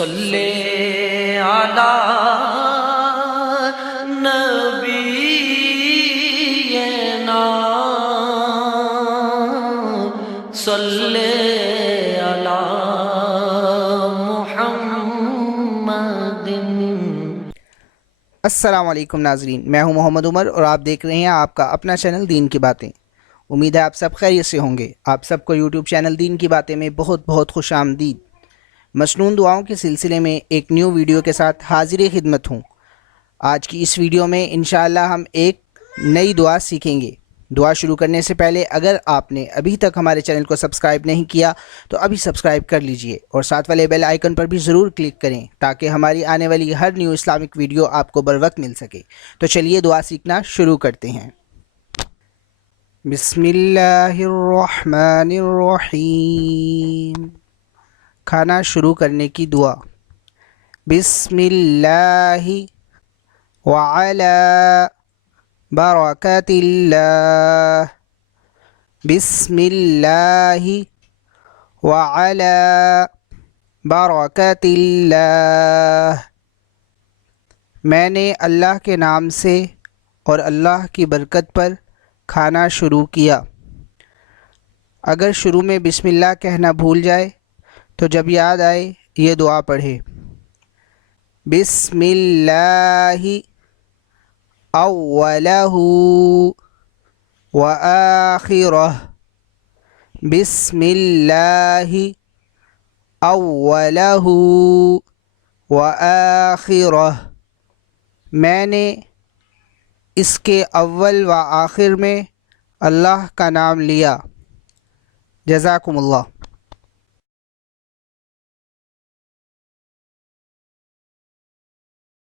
صلی علی نبینا صلی علی محمد۔ السلام علیکم ناظرین، میں ہوں محمد عمر اور آپ دیکھ رہے ہیں آپ کا اپنا چینل دین کی باتیں۔ امید ہے آپ سب خیریت سے ہوں گے۔ آپ سب کو یوٹیوب چینل دین کی باتیں میں بہت بہت خوش آمدید۔ مسنون دعاؤں کے سلسلے میں ایک نیو ویڈیو کے ساتھ حاضر خدمت ہوں۔ آج کی اس ویڈیو میں انشاءاللہ ہم ایک نئی دعا سیکھیں گے۔ دعا شروع کرنے سے پہلے اگر آپ نے ابھی تک ہمارے چینل کو سبسکرائب نہیں کیا تو ابھی سبسکرائب کر لیجئے اور ساتھ والے بیل آئیکن پر بھی ضرور کلک کریں تاکہ ہماری آنے والی ہر نیو اسلامک ویڈیو آپ کو بروقت مل سکے۔ تو چلیے دعا سیکھنا شروع کرتے ہیں۔ بسم اللہ الرحمن الرحیم۔ کھانا شروع کرنے کی دعا۔ بسم اللہ وعلی برکات اللہ۔ بسم اللہ وعلی برکات اللہ۔ میں نے اللہ کے نام سے اور اللہ کی برکت پر کھانا شروع کیا۔ اگر شروع میں بسم اللہ کہنا بھول جائے تو جب یاد آئے یہ دعا پڑھے۔ بسم اللہ اولہ وآخرہ۔ بسم اللہ اولہ وآخرہ۔ میں نے اس کے اول و آخر میں اللہ کا نام لیا۔ جزاکم اللہ۔